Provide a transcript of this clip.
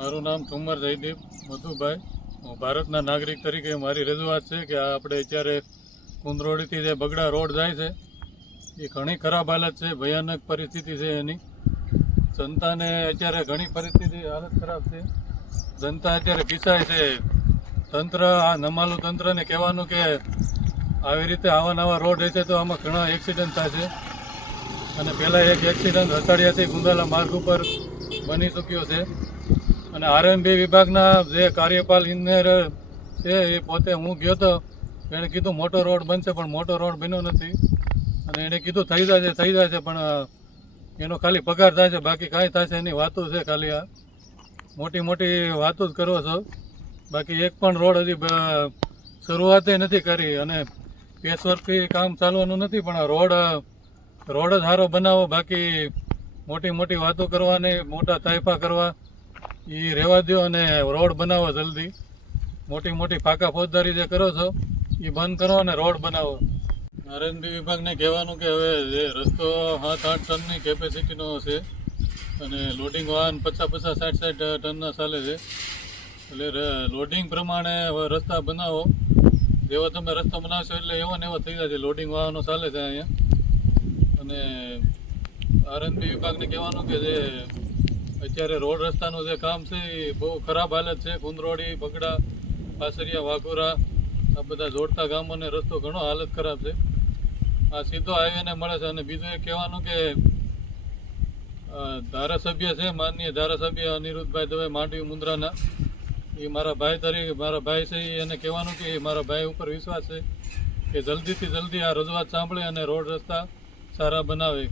મારું નામ ઠુમર જયદીપ મધુભાઈ. હું ભારતના નાગરિક તરીકે મારી રજૂઆત છે કે આ આપણે અત્યારે કુંદરોળીથી જે બગડા રોડ જાય છે, એ ઘણી ખરાબ હાલત છે, ભયાનક પરિસ્થિતિ છે એની. જનતાને અત્યારે ઘણી પરિસ્થિતિ, હાલત ખરાબ છે. જનતા અત્યારે પીસાય છે. તંત્ર, આ નમાલું તંત્રને કહેવાનું કે આવી રીતે આવા નવા રોડ હશે તો આમાં ઘણા એક્સિડન્ટ થશે. અને પહેલાં એક એક્સિડન્ટ હતાડિયાથી ગુંદાલા માર્ગ ઉપર બની ચૂક્યો છે. અને આરએમબી વિભાગના જે કાર્યપાલ ઇજનેર છે એ પોતે હું ગયો હતો એણે કીધું મોટો રોડ બનશે, પણ મોટો રોડ બન્યો નથી. અને એણે કીધું થઈ જાય છે થઈ જાય છે પણ એનો ખાલી પગાર થાય છે બાકી કાંઈ થશે એની વાતો છે ખાલી આ. મોટી મોટી વાતો જ કરો છો. બાકી એક પણ રોડ હજી શરૂઆતે નથી કરી અને પેશવર્કથી કામ ચાલવાનું નથી, પણ રોડ રોડ જ સારો બનાવો, બાકી મોટી મોટી વાતો કરવાની, મોટા તાઇફા કરવા એ રહેવા દો અને રોડ બનાવો જલ્દી. મોટી મોટી ફાંકા ફોજદારી જે કરો છો એ બંધ કરો અને રોડ બનાવો. આરએનબી વિભાગને કહેવાનું કે હવે જે રસ્તો સાત આઠ ટનની કેપેસિટીનો છે અને લોડિંગ વાહન પચાસ પચાસ સાઠ સાઠ ટનના ચાલે છે. એટલે લોડિંગ પ્રમાણે રસ્તા બનાવો. જેવો તમે રસ્તો બનાવશો એટલે એવો ને એવો થઈ જાય છે લોડિંગ વાહનો ચાલે છે અહીંયા. અને આરએનબી વિભાગને કહેવાનું કે જે અત્યારે રોડ રસ્તાનું જે કામ છે એ બહુ ખરાબ હાલત છે. કુંદરોડી બગડા, પાસરિયા, વાઘોરા, આ બધા જોડતા ગામોને રસ્તો ઘણો હાલત ખરાબ છે. આ સીધો હાઈવેને મળે છે. અને બીજું એ કહેવાનું કે ધારાસભ્ય છે, માનનીય ધારાસભ્ય અનિરુદ્ધભાઈ દવે માંડવી મુન્દ્રાના એ મારા ભાઈ તરીકે, મારા ભાઈ છે એને કહેવાનું કે મારા ભાઈ ઉપર વિશ્વાસ છે કે જલ્દીથી જલ્દી આ રજૂઆત સાંભળે અને રોડ રસ્તા સારા બનાવે.